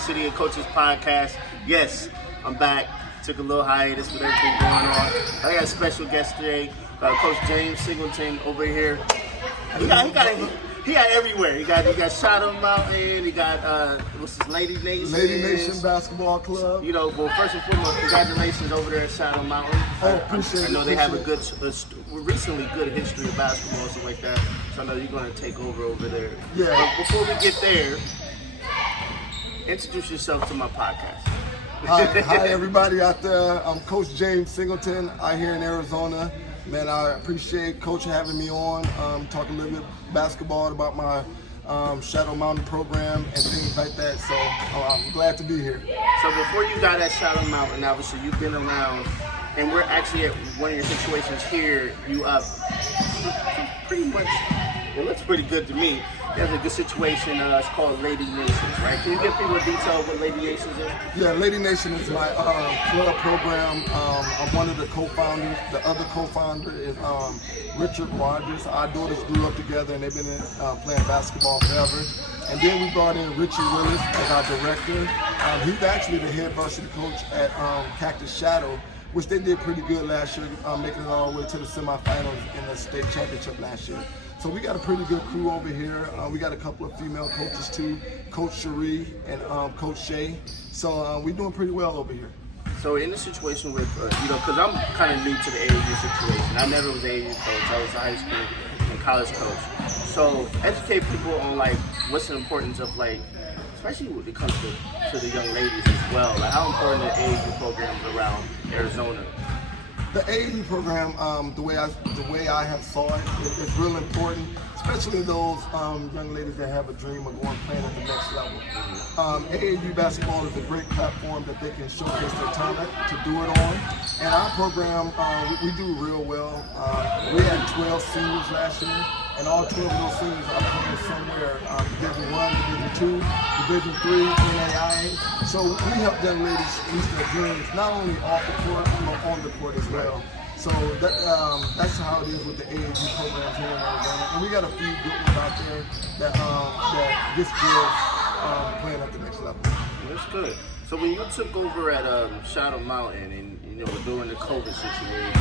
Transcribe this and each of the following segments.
City of Coaches podcast. Yes, I'm back. Took a little hiatus with everything going on. I got a special guest today, Coach James Singleton over here. He got everywhere. He got Shadow Mountain. He got what's his Lady Nation? Lady Nation Basketball Club. You know, well, first and foremost, congratulations over there at Shadow Mountain. Appreciate it. I know they have a recently good history of basketball and stuff like that. So I know you're going to take over there. Yeah. But before we get there, introduce yourself to my podcast. Hi, everybody out there. I'm Coach James Singleton. I'm here in Arizona. Man, I appreciate Coach having me on. Talk a little bit basketball about my Shadow Mountain program and things like that. So I'm glad to be here. So before you got at Shadow Mountain, obviously you've been around, and we're actually at one of your situations here. You pretty much, it looks pretty good to me. There's a good situation. It's called Lady Nations, right? Can you give people a detail of what Lady Nations is? Yeah, Lady Nation is my club program. I'm one of the co-founders. The other co-founder is Richard Rogers. Our daughters grew up together and they've been playing basketball forever. And then we brought in Richie Willis as our director. He's actually the head varsity coach at Cactus Shadow, which they did pretty good last year, making it all the way to the semifinals in the state championship last year. So we got a pretty good crew over here. We got a couple of female coaches too, Coach Cherie and Coach Shay. So we're doing pretty well over here. So in the situation with, because I'm kind of new to the AAU situation. I never was an AAU coach. I was a high school and college coach. So educate people on like what's the importance of like, especially when it comes to the young ladies as well. Like how important the AAU programs around Arizona. The AAU program, the way I have saw it, is real important, especially those young ladies that have a dream of going playing at the next level. AAU basketball is a great platform that they can showcase their talent to do it on. And our program, we do real well. We had 12 seniors last year, and all 12 of those seniors are playing somewhere, Division 1, Division 2, Division 3, NAIA. So we help young ladies reach their dreams, not only off the court, but on the court as well. So that's how it is with the AAU programs here in Arizona. And we got a few good ones out there that gets good playing at the next level. That's good. So when you took over at Shadow Mountain and during the COVID situation,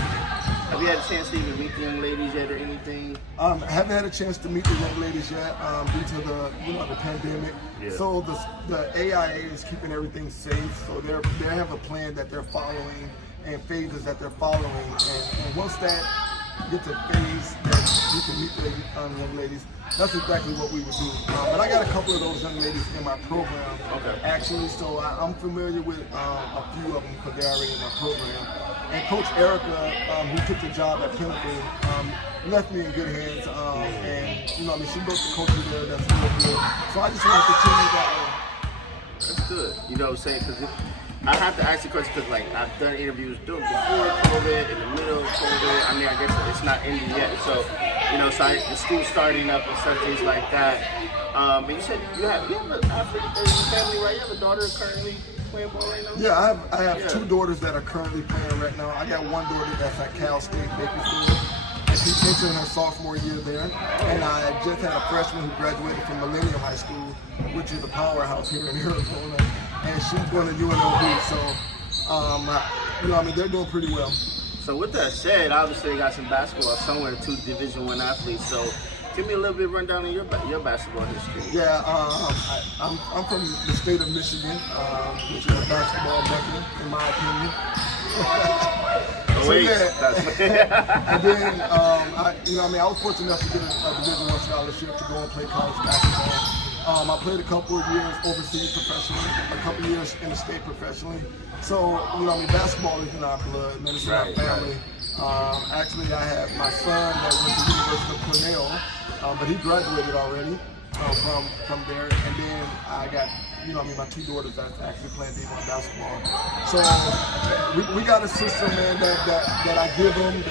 have you had a chance to even meet the young ladies yet or anything? I haven't had a chance to meet the young ladies yet due to the pandemic. Yeah. So the AIA is keeping everything safe. So they have a plan that they're following and phases that they're following. And once that gets a phase that you can meet the young ladies, that's exactly what we would do. But I got a couple of those young ladies in my program, actually, so I'm familiar with a few of them because they're already in my program. And Coach Erica, who took the job at Pinnacle, left me in good hands. And she built the culture there that's real good. So I just want to continue that way. That's good. You know what I'm saying? Because I have to ask the question because, like, I've done interviews before COVID, in the middle of COVID. I mean, I guess it's not ending yet. So, so the school's starting up and such things like that. But you said you have an athlete in your family, right? You have a daughter currently playing ball right now? Yeah, I have two daughters that are currently playing right now. I got one daughter that's at Cal State Bakersfield. And she's entering her sophomore year there. And I just had a freshman who graduated from Millennium High School, which is a powerhouse here in Arizona. And she's going to UNLV, so they're doing pretty well. So with that said, obviously you got some basketball somewhere, two Division I athletes. So give me a little bit rundown of your basketball history. Yeah, I'm from the state of Michigan, which is a basketball mecca, in my opinion. And then I was fortunate enough to get a Division I scholarship to go and play college basketball. I played a couple of years overseas professionally, a couple of years in the state professionally. So, basketball is in our blood, man, it's in our family. Actually, I have my son that went to the University of Cornell, but he graduated already from there. And then I got, my two daughters that's actually playing D1 basketball. So we got a system, man, that I give them.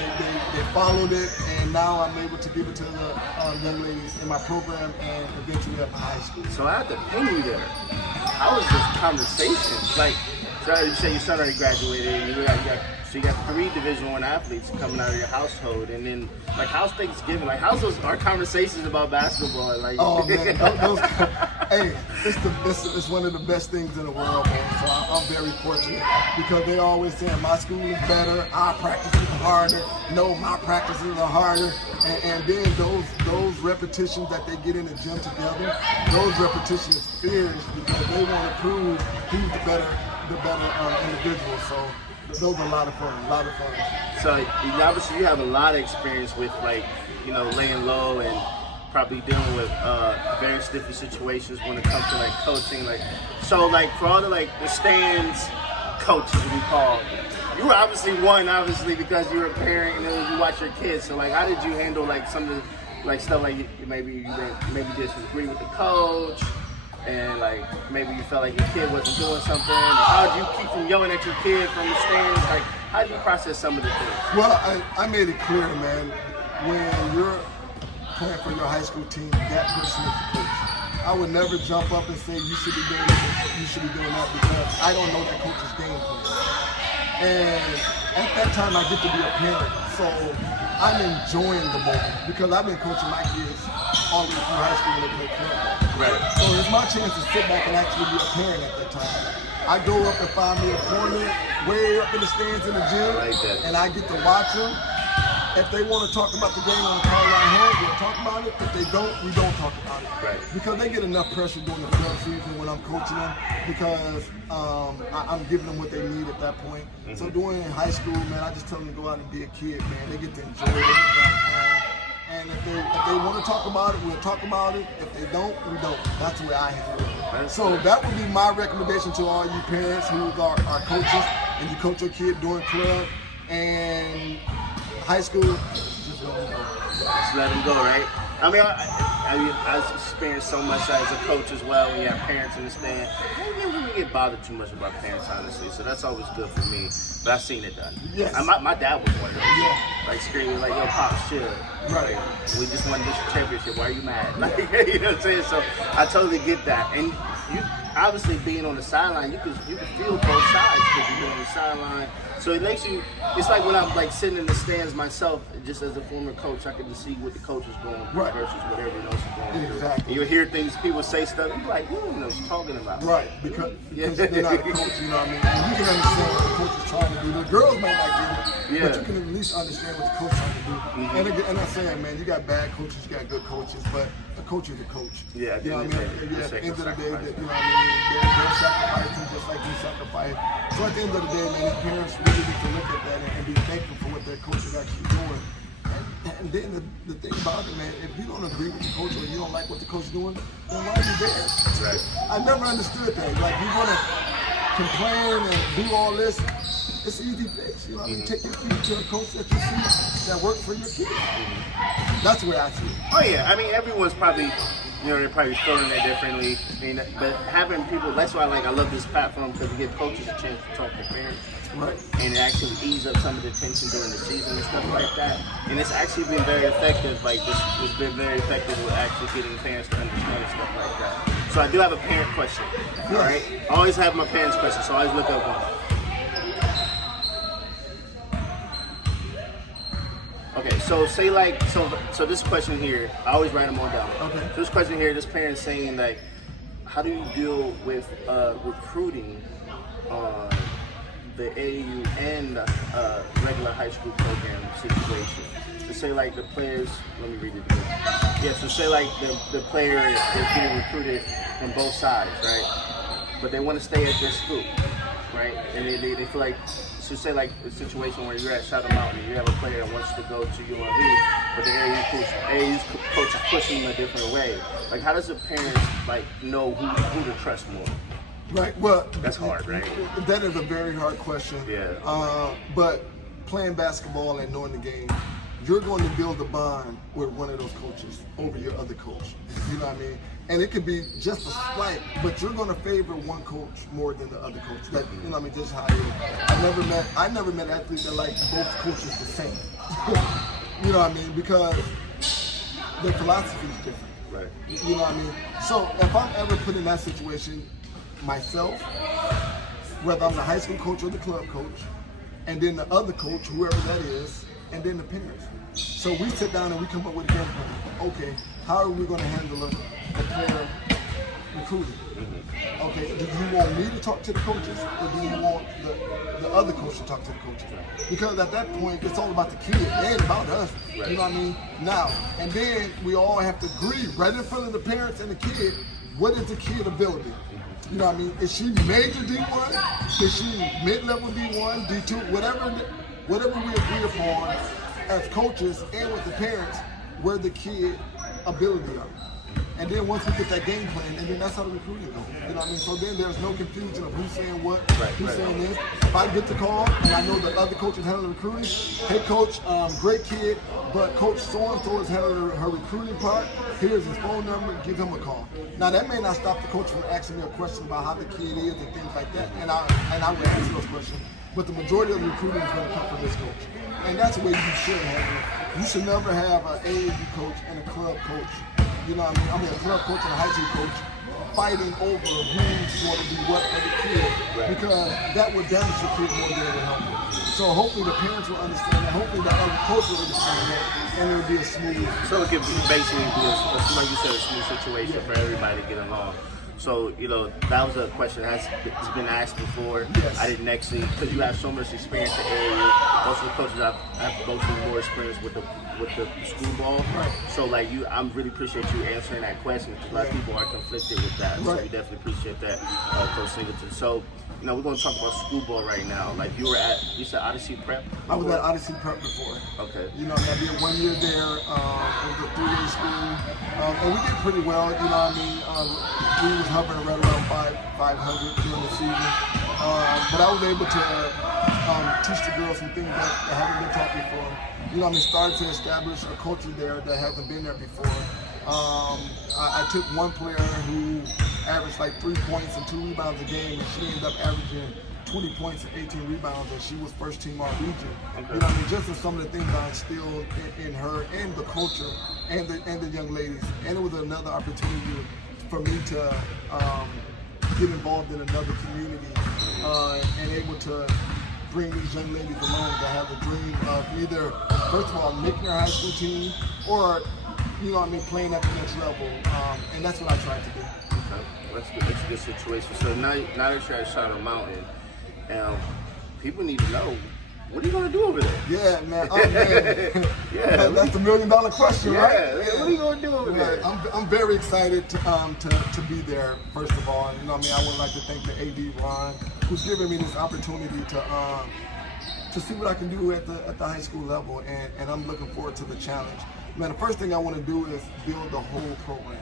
They followed it, and now I'm able to give it to the young ladies in my program and eventually at my high school. So I had to pin you there. How was this conversation? Like, so you say your son already graduated, so you got 3 Division I athletes coming out of your household, and then like how's Thanksgiving? Like how's our conversations about basketball? Like, oh man, Hey, it's one of the best things in the world, man. So I'm very fortunate because they always say my school is better, our practices are harder. No, my practices are harder. And then those repetitions that they get in the gym together, those repetitions is fierce because they want to prove who's the better individual. So those are a lot of fun. So obviously you have a lot of experience with laying low and probably dealing with very different situations when it comes to coaching. So for all the stands coaches we call, you were obviously one because you're a parent and then you watch your kids. So how did you handle some of the stuff maybe you disagree with the coach and maybe you felt like your kid wasn't doing something? How did you keep from yelling at your kid from the stands? How did you process some of the things? Well, I made it clear, man, when you're playing for your high school team, that person is the coach. I would never jump up and say you should be doing this, you should be doing that, because I don't know that coach's game plan. And at that time I get to be a parent, so I'm enjoying the moment because I've been coaching my kids all the way through high school when they play club. Right. So it's my chance to sit back and actually be a parent at that time. I go up and find me a corner way up in the stands in the gym, and I get to watch them. If they want to talk about the game on the car ride home, we'll talk about it. If they don't, we don't talk about it. Right. Because they get enough pressure during the club season when I'm coaching them because I'm giving them what they need at that point. Mm-hmm. So during high school, man, I just tell them to go out and be a kid, man. They get to enjoy it. And if they want to talk about it, we'll talk about it. If they don't, we don't. That's the way I handle it. So that would be my recommendation to all you parents who are coaches and you coach your kid during club and high school, just let them go. Just let them go, right? I mean, I've experienced so much as a coach as well when you have parents in the stand. I didn't really get bothered too much about parents, honestly, so that's always good for me. But I've seen it done. Yes. My dad was one of those. Yeah. Screaming, yo, Pops, chill. Right. We just won this championship. Why are you mad? You know what I'm saying? So I totally get that. And you obviously being on the sideline, you can feel both sides because you're on the sideline. So it makes you, it's like when I'm sitting in the stands myself, just as a former coach, I can just see what the coach is going through versus what everyone else is going through. Exactly. And you'll hear things, people say stuff, you're like, you don't know what you're talking about. Right, because they're not a coach, you know what I mean? And you can understand what the coach is trying to do. The girls might not get it, but you can at least understand what the coach is trying to do. Mm-hmm. And I'm saying, man, you got bad coaches, you got good coaches, but a coach is a coach. Yeah, you know what I mean? At the end of the day, you know what I mean? They're sacrificing just like we sacrifice. So at the end of the day, man, the parents really need to look at that and be thankful for what their coach is actually doing. And then the thing about it, man, if you don't agree with the coach or you don't like what the coach is doing, then why are you there? Right. I never understood that. You want to complain and do all this, it's an easy fix. You know what I mean? Take your kid to a coach that you see that works for your kid. That's the way I see it. Oh yeah, I mean everyone's probably, they're probably feeling it differently. But having people, that's why I love this platform because we give coaches a chance to talk to parents. Right. And it actually ease up some of the tension during the season and stuff like that. And it's actually been very effective. It's been very effective with actually getting parents to understand stuff like that. So I do have a parent question. All right. I always have my parents' question, so I always look up one. Okay, so say so this question here, I always write them all down. Okay. So this question here, this parent saying how do you deal with recruiting on the AAU and regular high school program situation? To say the players, let me read it again. Yeah, so say the player is getting recruited from both sides, right? But they want to stay at their school, right? And they feel like, so say a situation where you're at Shadow Mountain, you have a player that wants to go to UNV, but the AAU coach is pushing them a different way. How does a parent know who to trust more? Right. Well, that's hard, right? That is a very hard question. Yeah. But playing basketball and knowing the game, you're going to build a bond with one of those coaches over your other coach. You know what I mean? And it could be just a slight, but you're going to favor one coach more than the other coach. That, you know what I mean? Just how it is. I never met athletes that like both coaches the same. You know what I mean? Because their philosophy is different. Right. You know what I mean? So if I'm ever put in that situation myself, whether I'm the high school coach or the club coach, and then the other coach, whoever that is, and then the parents. So we sit down and we come up with a game plan. Okay, how are we going to handle a player recruiting. Okay, do you want me to talk to the coaches, or do you want the other coach to talk to the coaches? Because at that point, it's all about the kid. It ain't about us. You know what I mean? Now, and then we all have to agree right in front of the parents and the kid, what is the kid ability? You know what I mean? Is she major D1? Is she mid-level D1, D2? Whatever we agree upon as coaches and with the parents, where the kid ability are. And then once we get that game plan, and then that's how the recruiting goes. You know what I mean? So then there's no confusion of who's saying what, who's saying this. If I get the call and I know the other coach is handling recruiting, hey coach, great kid, but coach so-and-so is handling her recruiting part, here's his phone number, give him a call. Now that may not stop the coach from asking me a question about how the kid is and things like that, and I will answer those questions. But the majority of the recruiting is going to come from this coach. And that's the way you should have it. You should never have an AAU coach and a club coach. You know what I mean? A club coach and a high school coach fighting over who's going to do what for the kid, because that would damage the kid more than it would help him. So hopefully the parents will understand that. Hopefully the other coach will understand that, and it will be a smooth. So it could basically be, like you said, a smooth situation for everybody to get along. So, you know, that was a question that's been asked before. Yes. I didn't actually, because you have so much experience in the area. Most of the coaches have both more experience with the school ball. Right. So, like, I really appreciate you answering that question, because a lot of people are conflicted with that. So we definitely appreciate that, Coach Singleton. So, you know, we're going to talk about school ball right now. Like, you said Odyssey Prep? I was at Odyssey Prep before. Okay. You know, I did 1 year there. It was a 3-day school. And we did pretty well, you know what I mean? We was hovering right around 500 during the season. But I was able to teach the girls some things that haven't been taught before. You know what I mean? Started to establish a culture there that hasn't been there before. I took one player who averaged like 3 points and 2 rebounds a game, and she ended up averaging 20 points and 18 rebounds, and she was first team all region. Okay. You know what I mean? Just in some of the things I instilled in her and the culture and the young ladies. And it was another opportunity for me to get involved in another community and able to bring these young ladies along that have a dream of either, first of all, making their high school team, or, you know what I mean, playing at the next level. And that's what I tried to do. Okay. That's good. That's a good situation. So now that you're at Shadow Mountain, people need to know, what are you going to do over there? Yeah, man. Yeah, that's the $1 million question, right? Yeah. What are you going to do over there? I'm very excited to be there, first of all. You know what I mean? I would like to thank the AD, Ron, who's giving me this opportunity to see what I can do at the high school level, and I'm looking forward to the challenge. Man, the first thing I want to do is build the whole program.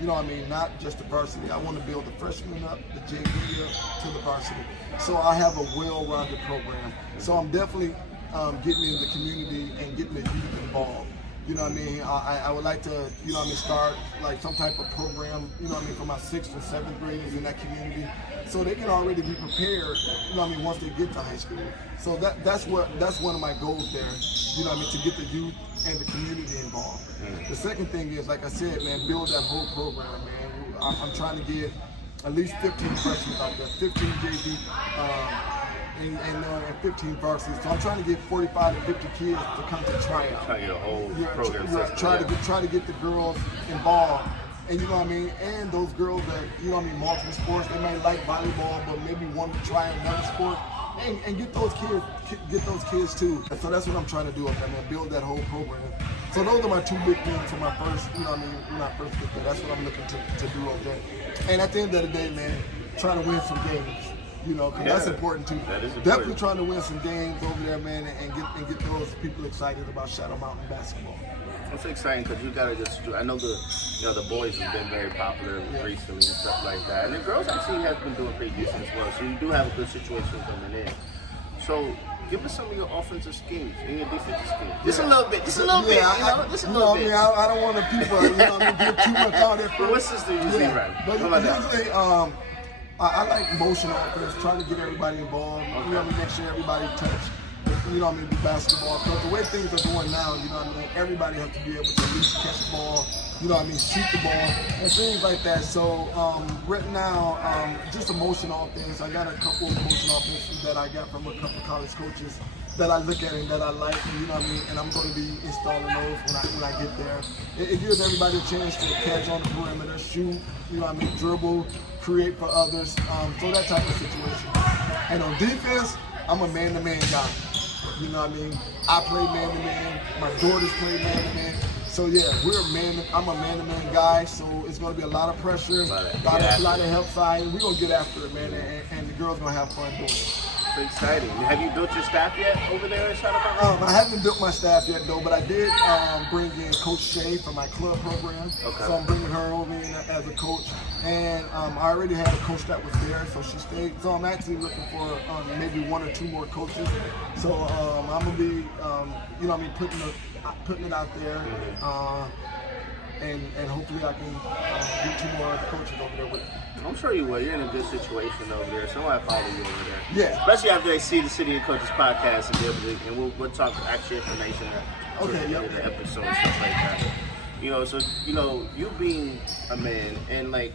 You know what I mean? Not just the varsity. I want to build the freshmen up, the JV up to the varsity. So I have a well-rounded program. So I'm definitely getting in the community and getting the youth involved. You know what I mean? I would like to, you know what I mean, start like some type of program, you know what I mean, for my 6th and 7th graders in that community, so they can already be prepared, you know what I mean, once they get to high school. So that's one of my goals there, you know what I mean, to get the youth and the community involved. The second thing is, like I said, man, build that whole program, man. I'm trying to get at least 15 freshmen out there, 15 JV, and 15 varsity. So I'm trying to get 45 to 50 kids to come to tryout. Try to get a whole program system. Try to get the girls involved. And you know what I mean? And those girls that, you know what I mean, multiple sports, they might like volleyball, but maybe want to try another sport. And get those kids too. So that's what I'm trying to do up there, man, build that whole program. So those are my 2 big things for my first, you know what I mean, when I first get there. That's what I'm looking to do up there. And at the end of the day, man, trying to win some games. You know, because that's important too. That is important. Definitely trying to win some games over there, man, and get those people excited about Shadow Mountain basketball. It's exciting because you gotta I know the boys have been very popular recently and stuff like that, and the girls actually have been doing pretty decent as well. So you do have a good situation coming in. So give us some of your offensive schemes and your defensive schemes. Just a little bit. Just a little bit. Just a little bit. I don't want the people, you know, give too much out there. But what system you usually run? But usually, I like motion offense, trying to get everybody involved. Okay. You know what I mean? Make sure everybody touch. You know what I mean? Do basketball. Because the way things are going now, you know what I mean? Everybody has to be able to at least catch the ball. You know what I mean? Shoot the ball and things like that. So right now, just a motion offense. I got a couple of motion offenses that I got from a couple of college coaches. that I look at and that I like, and, you know what I mean? And I'm going to be installing those when I get there. It gives everybody a chance to catch on the perimeter, shoot, you know what I mean, dribble, create for others, so that type of situation. And on defense, I'm a man-to-man guy. You know what I mean? I play man-to-man. My daughters play man-to-man. So yeah, I'm a man-to-man guy. So it's going to be a lot of pressure, a lot of help side. We're going to get after it, man, and the girls going to have fun doing it. It's exciting. Have you built your staff yet over there in Shadow Mountain? I haven't built my staff yet though, but I did bring in Coach Shay from my club program. Okay. So I'm bringing her over in as a coach, and I already had a coach that was there, so she stayed. So I'm actually looking for maybe 1 or 2 more coaches. So I'm gonna be, you know, what I mean, putting it out there, and hopefully I can get 2 more coaches over there with me. I'm sure you will. You're in a good situation over there. Someone will follow you over there. Yeah. Especially after they see the City of Coaches podcast and be able to, and we'll talk actual information in the episode and stuff like that. You know, so you know, you being a man and like,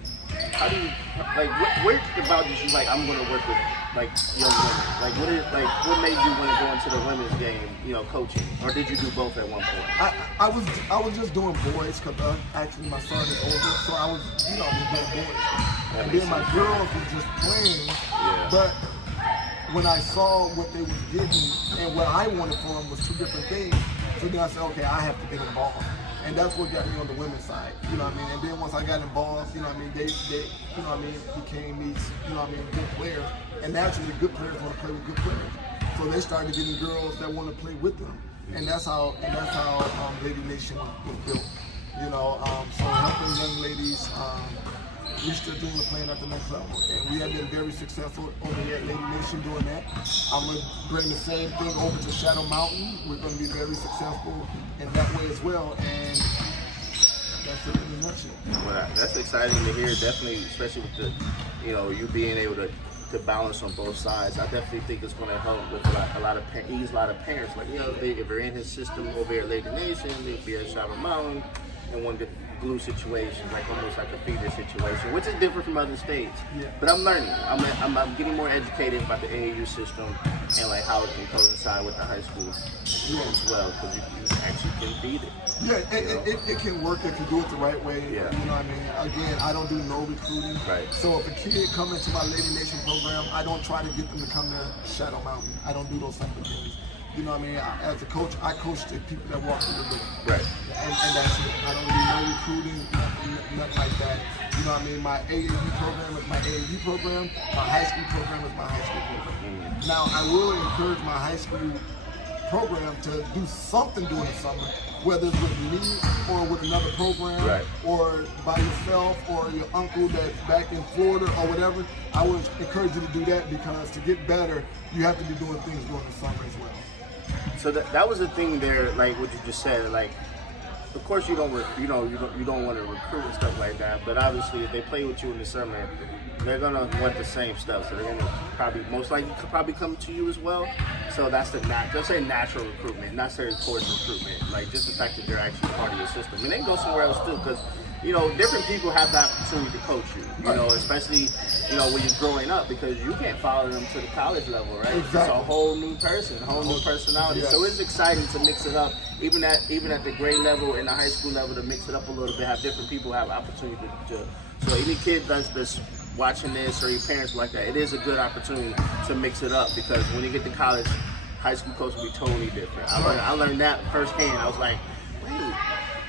how do you like? What about did you like? I'm going to work with like young women. Like, what made you want to go into the women's game? You know, coaching, or did you do both at one point? I was just doing boys because actually my son is older, so I was, you know, doing boys. And then my girls were just playing, but when I saw what they were getting and what I wanted for them was 2 different things, so then I said, okay, I have to get involved. And that's what got me on the women's side, you know what I mean? And then once I got involved, you know what I mean, they you know what I mean, became these, you know what I mean, good players. And naturally, good players want to play with good players. So they started getting girls that want to play with them. And that's how Lady Nation was built. You know, so helping young ladies reach their dream of playing at the next level. And we have been very successful over here at Lady Nation doing that. I'm going to bring the same thing over to Shadow Mountain. We're going to be very successful in that way as well. And that's it in a nutshell. Well, that's exciting to hear, definitely, especially with the, you know, you being able to balance on both sides. I definitely think it's going to help with ease a lot of parents. Like, you know, if they're in his system over here at Lady Nation, they'll be at Shadow Mountain and want to get glue situations, like almost like a feeder situation, which is different from other states. Yeah. But I'm learning. I'm getting more educated about the AAU system and like how it can coincide with the high school as well, because you actually can feed it. Yeah, it can work if you do it the right way. Yeah. You know what I mean? Again, I don't do no recruiting. Right. So if a kid come into my Lady Nation program, I don't try to get them to come to Shadow Mountain. I don't do those type of things. You know what I mean? As a coach, I coach the people that walk through the door. Right. And that's it. I don't do no recruiting, nothing like that. You know what I mean? My AAU program is my AAU program. My high school program is my high school program. Now, I will encourage my high school program to do something during the summer, whether it's with me or with another program, or by yourself or your uncle that's back in Florida or whatever. I would encourage you to do that, because to get better, you have to be doing things during the summer as well. So that was the thing there, like what you just said. Like, of course you don't want to recruit and stuff like that. But obviously, if they play with you in the summer, they're gonna want the same stuff. So they're gonna most likely come to you as well. So that's let's say natural recruitment, not necessarily forced recruitment. Like just the fact that they're actually part of your system. And they can go somewhere else too, because you know, different people have the opportunity to coach you. You know, especially when you're growing up, because you can't follow them to the college level, right? Exactly. It's a whole new person, a whole new personality. Yes. So it's exciting to mix it up, even at the grade level and the high school level, to mix it up a little bit. Have different people have opportunity to. So any kid that's watching this, or your parents like that, it is a good opportunity to mix it up, because when you get to college, high school coach will be totally different. I learned that firsthand. I was like, wait.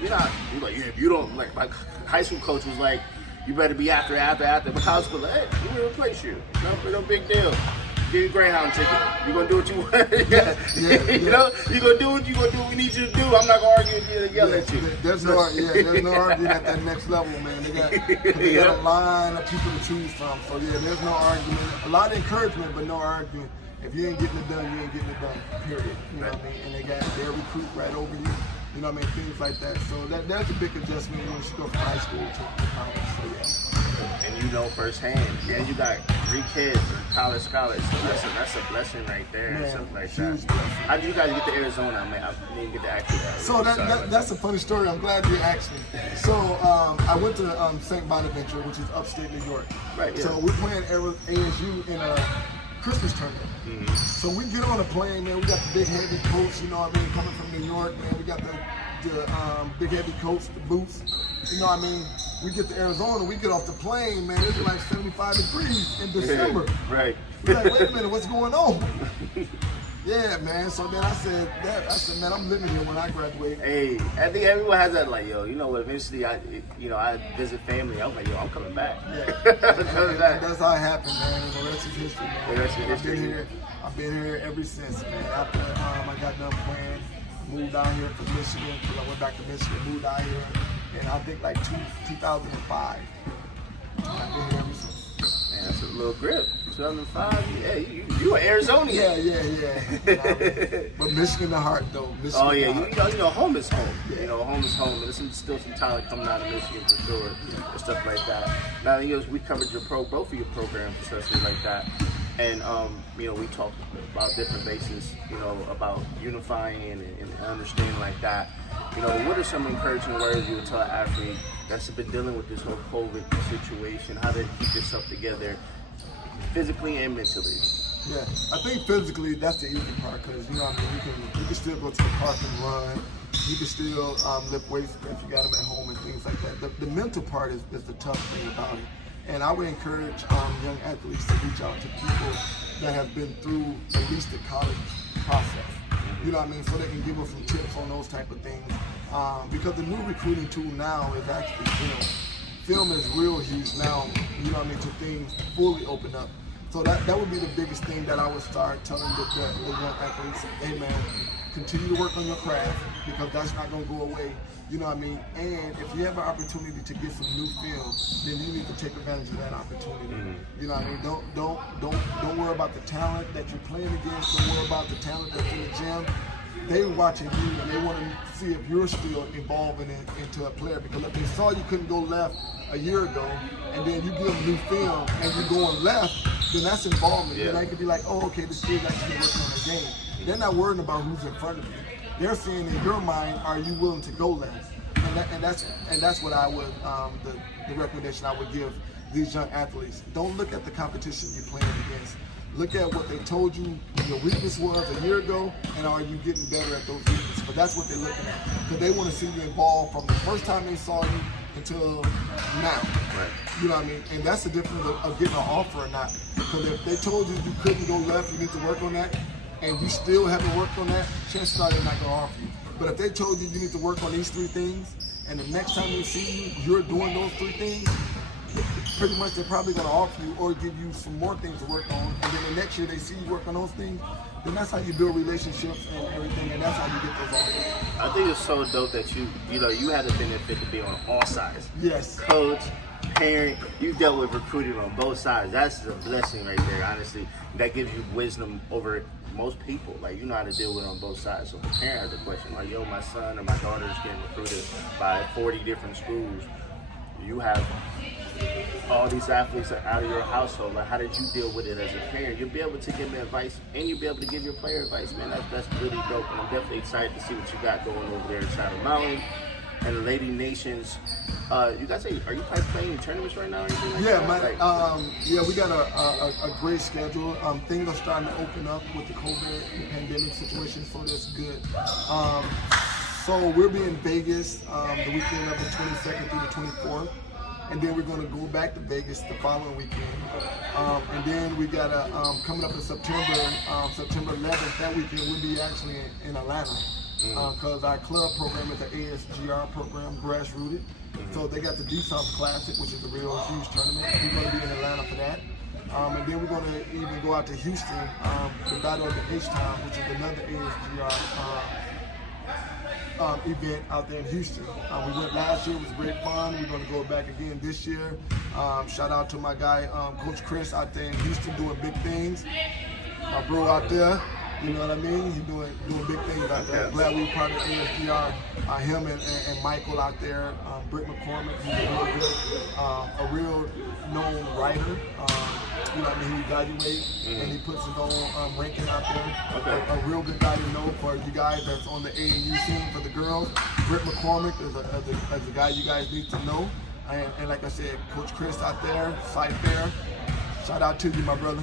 You're like, yeah, if you don't, like, my high school coach was like, you better be after. But college school, hey, we will replace you. No big deal. Give you a Greyhound ticket. You're going to do what you want. You know, you're going to do what we need you to do. I'm not going to argue with you and yell at you. There's no arguing at that next level, man. They got a line of people to choose from. So, yeah, there's no argument. A lot of encouragement, but no arguing. If you ain't getting it done, you ain't getting it done, period. You know what I mean? And they'll recruit right over you. You know what I mean? Things like that. So that's a big adjustment when you go from high school to college. So, yeah. And you know firsthand. And you got 3 kids in college scholars. So that's a blessing right there. Man, and stuff like huge that. blessing. How did you guys get to Arizona, man? I didn't get to ask you that. So that's a funny story. I'm glad you asked me. So I went to St. Bonaventure, which is upstate New York. Right. Yeah. So we're playing ASU in a Christmas tournament. So we get on a plane, man. We got the big heavy coats, you know what I mean, coming from New York, man. We got the big heavy coats, the boots, you know what I mean. We get to Arizona, we get off the plane, man. It's like 75 degrees in December. Right. We're like, wait a minute, what's going on? Yeah, man. So then I said, man, I'm living here when I graduate. Hey, I think everyone has that, like, yo, you know what? Eventually, I visit family. I was like, yo, I'm coming back. Yeah, I'm coming back. That's how it happened, man. And the rest is history, man. The rest is history. I've been here ever since, man. After I got done playing, moved out here from Michigan, because I went back to Michigan, moved out here, and I think like 2005. I've been here ever since. Man, that's a little grip. 2005. Yeah, you an Arizonian. Yeah. But Michigan the heart, though. Michigan oh yeah, you know, home is home. Yeah. You know, home is home. There's still some talent coming out of Michigan for sure, and stuff like that. Now, you know, we covered both of your programs and stuff like that, and you know, we talked about different bases. You know, about unifying and understanding like that. You know, what are some encouraging words you would tell an athlete that's been dealing with this whole COVID situation, how to keep yourself together physically and mentally? Yeah, I think physically that's the easy part, because, you know what I mean, you can still go to the park and run, you can still lift weights if you got them at home and things like that. The mental part is the tough thing about it. And I would encourage young athletes to reach out to people that have been through at least the college process. You know what I mean? So they can give us some tips on those type of things. Because the new recruiting tool now is actually film. Film is real huge now, you know what I mean, to things fully open up. So that would be the biggest thing that I would start telling the young athletes. Hey man, continue to work on your craft, because that's not gonna go away. You know what I mean? And if you have an opportunity to get some new film, then you need to take advantage of that opportunity. You know what I mean? Don't worry about the talent that you're playing against. Don't worry about the talent that's in the gym. They're watching you and they want to see if you're still evolving into a player. Because if they saw you couldn't go left a year ago, and then you give them new film and you're going left, then that's involvement. Yeah. Then they could be like, oh, okay, this kid's actually working on the game. They're not worrying about who's in front of you. They're saying in your mind, are you willing to go left? And that's what I would the recommendation I would give these young athletes. Don't look at the competition you're playing against. Look at what they told you your weakness was a year ago, and are you getting better at those weaknesses? But that's what they're looking at. Because they want to see you evolve from the first time they saw you until now. Right. You know what I mean? And that's the difference of getting an offer or not. Because if they told you you couldn't go left, you need to work on that, and you still haven't worked on that, chances are they're not going to offer you. But if they told you you need to work on these 3 things, and the next time they see you, you're doing those 3 things, pretty much they're probably going to offer you or give you some more things to work on. And then the next year they see you work on those things, then that's how you build relationships and everything, and that's how you get those offers. I think it's so dope that you had the benefit to be on all sides. Yes. Coach, parent, you dealt with recruiting on both sides. That's a blessing right there, honestly. That gives you wisdom over most people. Like, you know how to deal with it on both sides. So if a parent has a question like, yo, my son or my daughter is getting recruited by 40 different schools, you have all these athletes out of your household. Like, how did you deal with it as a parent? You'll be able to give them advice, and you'll be able to give your player advice, man. That's really dope, and I'm definitely excited to see what you got going over there in Shadow Mountain and the Lady Nations. You guys, are you playing in tournaments right now or anything like Yeah, that? man. We got a great schedule. Things are starting to open up with the COVID pandemic situation, so that's good. So we'll be in Vegas the weekend of the 22nd through the 24th. And then we're going to go back to Vegas the following weekend. And then we got coming up in September 11th, that weekend we'll be actually in Atlanta. Because our club program is an ASGR program, grassrooted. So they got the D-South Classic, which is a real huge tournament. We're going to be in Atlanta for that. And then we're going to even go out to Houston, the Battle of the H-Town, which is another ASGR event out there in Houston. We went last year, it was great fun. We're going to go back again this year. Shout out to my guy, Coach Chris out there in Houston doing big things. My bro out there, you know what I mean? He's doing big things out there. Glad we were part of ASGR. Him and Michael out there. Britt McCormick, he's a real known writer. You know what I mean? He evaluates and he puts his own ranking out there. Okay. A real good guy to know for you guys that's on the AAU scene for the girls. Britt McCormick is a guy you guys need to know. And like I said, Coach Chris out there, Cy Fair. Shout out to you, my brother.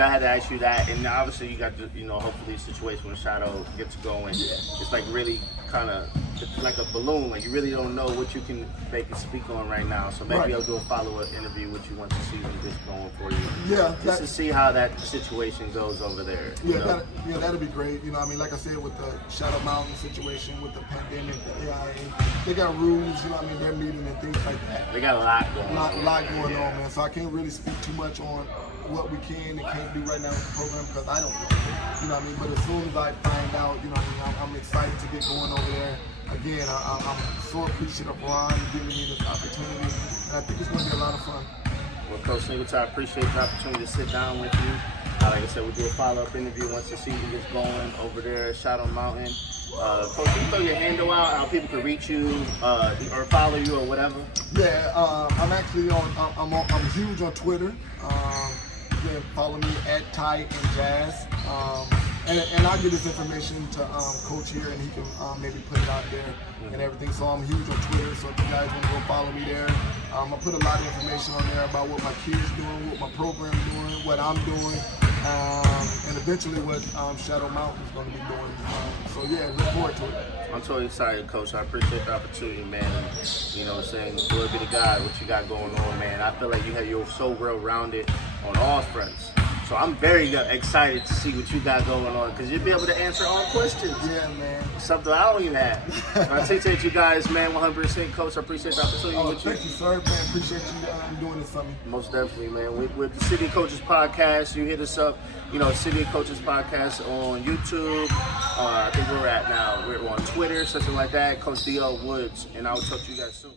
I had to ask you that, and obviously you got the, hopefully situation when Shadow gets going. Yeah. It's like really kind of, it's like a balloon. Like you really don't know what they can speak on right now. So maybe Right. I'll do a follow-up interview with you once the season gets going for you. Yeah, Just to see how that situation goes over there. That'd be great. Like I said, with the Shadow Mountain situation, with the pandemic, the AIA, they got rules. They're meeting and things like that. They got a lot going on. A lot going on, man. So I can't really speak too much on what we can and can't do right now with the program because I don't know. But as soon as I find out, I'm excited to get going over there. Again, I'm so appreciative of Ron giving me this opportunity, and I think it's going to be a lot of fun. Well, Coach Singleton, I appreciate the opportunity to sit down with you. Like I said, we'll do a follow-up interview once the season gets going over there at Shadow Mountain. Coach, can you throw your handle out, how people can reach you or follow you or whatever? Yeah, I'm actually I'm huge on Twitter. You can follow me at Ty and Jazz. And I'll get this information to Coach here, and he can maybe put it out there and everything. So I'm huge on Twitter, so if you guys want to go follow me there, I put a lot of information on there about what my kids doing, what my program doing, what I'm doing, and eventually what Shadow Mountain is going to be doing. So yeah, look forward to it. I'm totally excited, Coach. I appreciate the opportunity, man. Saying glory be to God, what you got going on, man. I feel like you're so well-rounded on all fronts. So I'm very excited to see what you got going on because you'll be able to answer all questions. Yeah, man. Something I don't even have. I appreciate you guys, man, 100%. Coach, I appreciate the opportunity with you. Thank you, sir, man. Appreciate you doing this for me. Most definitely, man. With the City of Coaches podcast, you hit us up, City of Coaches podcast on YouTube. I think we're on Twitter, something like that, Coach D.L. Woods. And I will talk to you guys soon.